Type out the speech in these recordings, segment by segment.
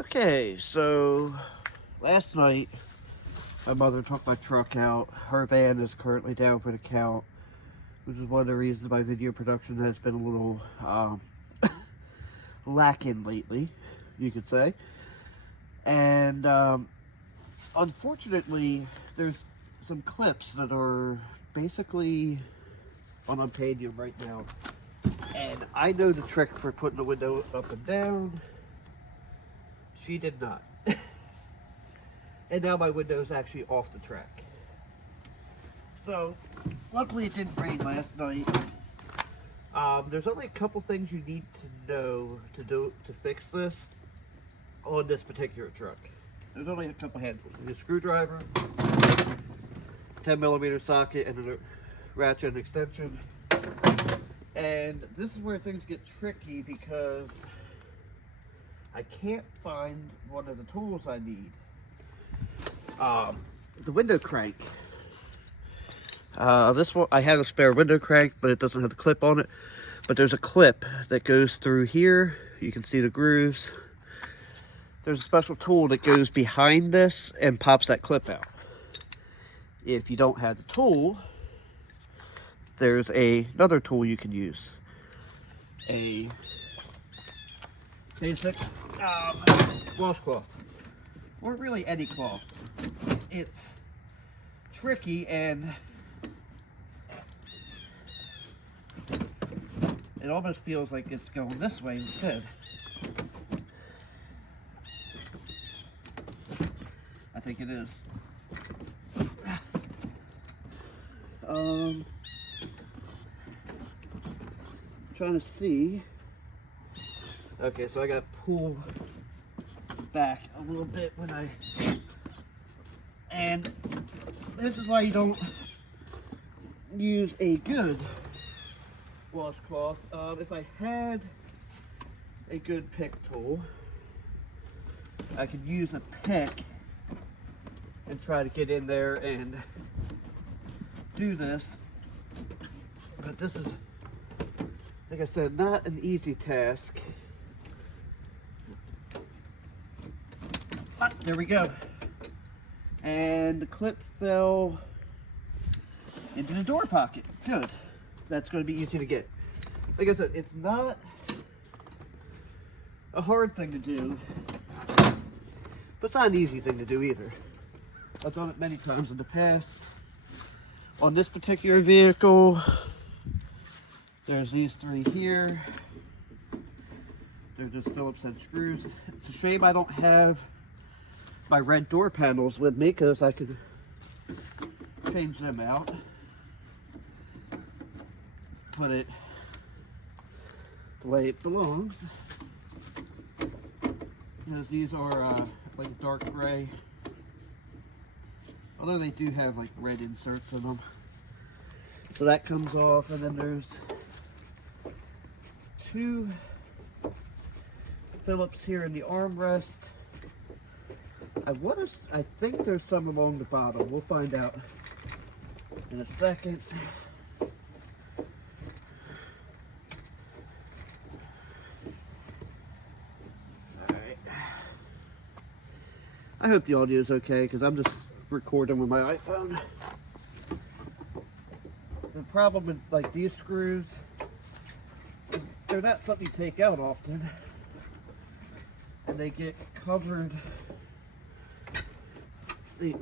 Okay, so last night my mother took my truck out. Her van is currently down for the count, which is one of the reasons my video production has been a little lacking lately, you could say. And unfortunately, there's some clips that are basically on unpanium right now. And I know the trick for putting the window up and down. She did not. And now my window is actually off the track. So, luckily it didn't rain last night. There's only a couple things you need to know to fix this on this particular truck. There's only a couple handles. A screwdriver, 10mm socket, and a ratchet and extension. And this is where things get tricky because I can't find one of the tools I need. The window crank. This one, I have a spare window crank, but it doesn't have the clip on it. But there's a clip that goes through here. You can see the grooves. There's a special tool that goes behind this and pops that clip out. If you don't have the tool, there's another tool you can use. A basic washcloth, or really any cloth. It's tricky and it almost feels like it's going this way instead. I think it is. Trying to see. Okay, so I gotta pull back a little bit when and this is why you don't use a good washcloth. If I had a good pick tool, I could use a pick and try to get in there and do this. But this is, like I said, not an easy task. But there we go. And the clip fell into the door pocket. Good. That's going to be easy to get. Like I said, it's not a hard thing to do, but it's not an easy thing to do either. I've done it many times in the past. On this particular vehicle, there's these three here. They're just Phillips head screws. It's a shame I don't have my red door panels with me because I could change them out. Put it the way it belongs. Because these are like dark gray. Although they do have like red inserts in them. So that comes off, and then there's two Phillips here in the armrest. I think there's some along the bottom. We'll find out in a second. Alright. I hope the audio is okay because I'm just recording with my iPhone. The problem with like these screws, they're not something you take out often, and they get covered,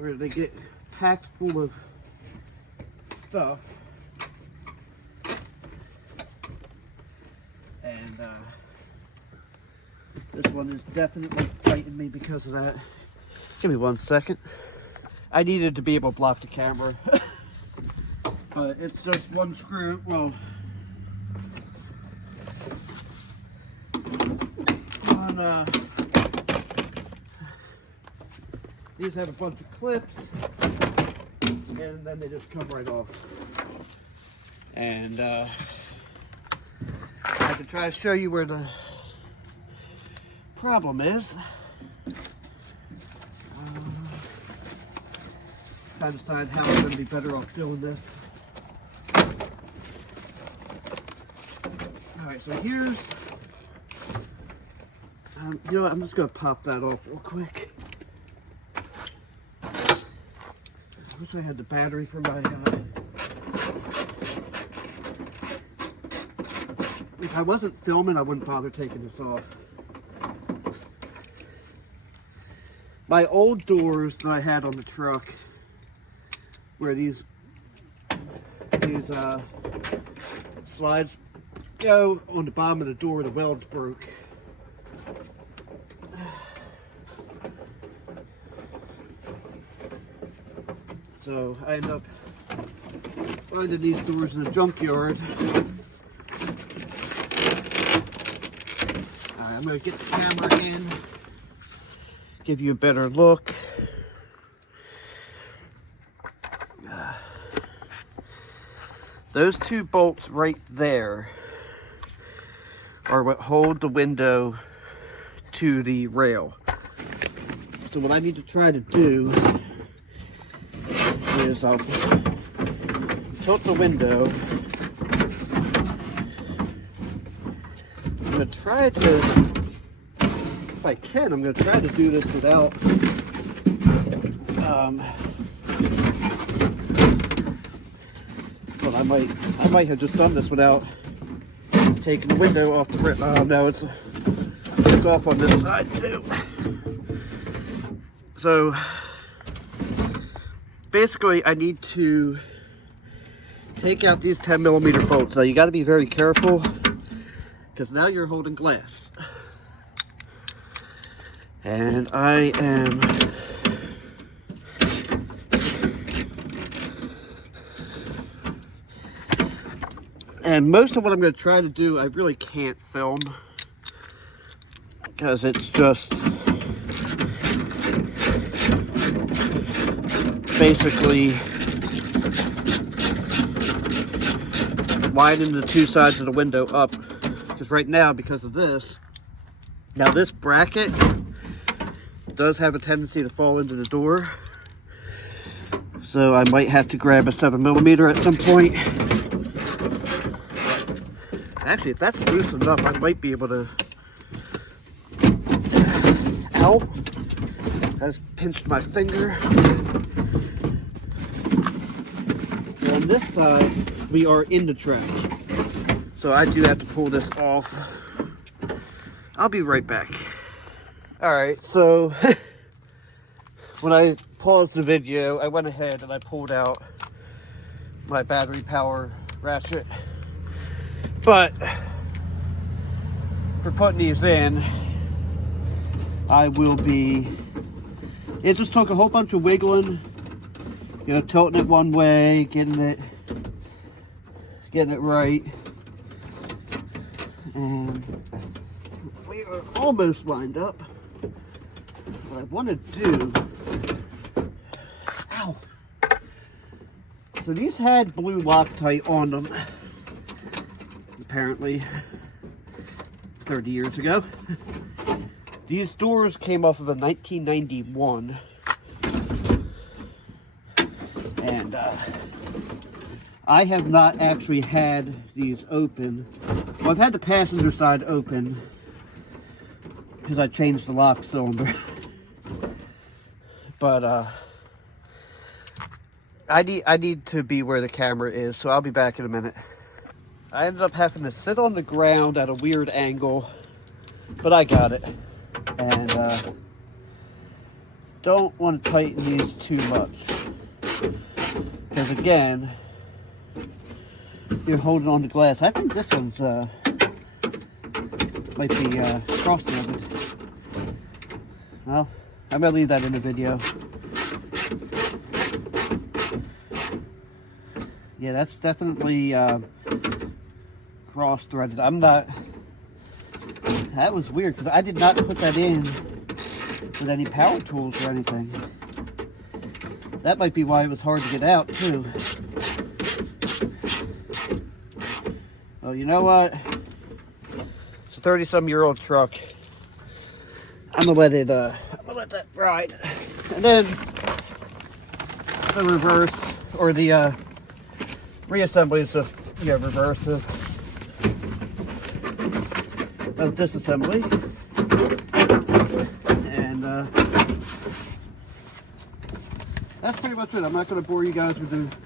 or they get packed full of stuff, and this one is definitely fighting me because of that. Give me 1 second. I needed to be able to block the camera, but it's just one screw. Well, on these have a bunch of clips, and then they just come right off. And I can try to show you where the problem is. I decided how I'm going to be better off doing this. Alright, so here's You know what, I'm just gonna pop that off real quick. I wish I had the battery for my, if I wasn't filming, I wouldn't bother taking this off. My old doors that I had on the truck, where these slides go on the bottom of the door, the welds broke. So I end up finding these doors in the junkyard. Alright, I'm going to get the camera in, give you a better look. Those two bolts right there are what hold the window to the rail. So what I need to try to do is I'll tilt the window. I'm going to try to, if I can, I'm going to try to do this without well, I might have just done this without taking the window off the rip. Oh no, it's off on this side too. So basically I need to take out these 10mm bolts. Now you got to be very careful because now you're holding glass. And I am and most of what I'm going to try to do, I really can't film because it's just basically widening the two sides of the window up. Because right now, because of this, now this bracket does have a tendency to fall into the door. So I might have to grab a 7mm at some point. Actually, if that's loose enough, I might be able to... Ow! I just pinched my finger. And on this side, we are in the track. So I do have to pull this off. I'll be right back. Alright, so when I paused the video, I went ahead and I pulled out my battery power ratchet. But for putting these in, I will be, it just took a whole bunch of wiggling, you know, tilting it one way, getting it right. And we are almost lined up. What I want to do, ow. So these had blue Loctite on them. Apparently 30 years ago. These doors came off of a 1991 and I have not actually had these open. Well, I've had the passenger side open because I changed the lock cylinder. But I need to be where the camera is, so I'll be back in a minute. I ended up having to sit on the ground at a weird angle, but I got it. And don't want to tighten these too much. Because again, you're holding on to glass. I think this one's might be cross-threaded. Well, I'm going to leave that in the video. Yeah, that's definitely cross-threaded. I'm not... That was weird because I did not put that in with any power tools or anything. That might be why it was hard to get out too. Oh, you know what? It's a 30-some-year-old truck. I'm gonna let that ride. And then the reverse or the reassembly is just reverse of disassembly. pretty much it. I'm not going to bore you guys with the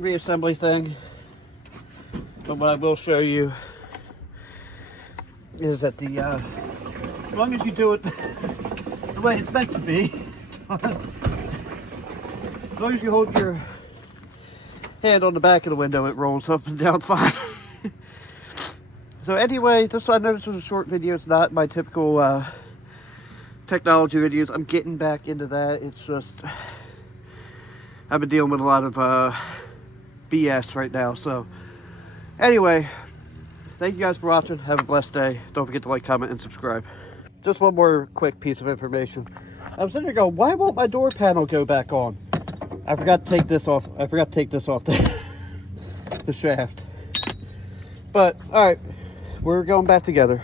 reassembly thing. But what I will show you is that the, as long as you do it the way it's meant to be, as long as you hold your hand on the back of the window, it rolls up and down fine. So anyway, I know this was a short video. It's not my typical technology videos. I'm getting back into that. It's just, I've been dealing with a lot of BS right now. So anyway, thank you guys for watching. Have a blessed day. Don't forget to like, comment, and subscribe. Just one more quick piece of information. I was sitting there going, why won't my door panel go back on? I forgot to take this off. I forgot to take this off the shaft. But all right, we're going back together.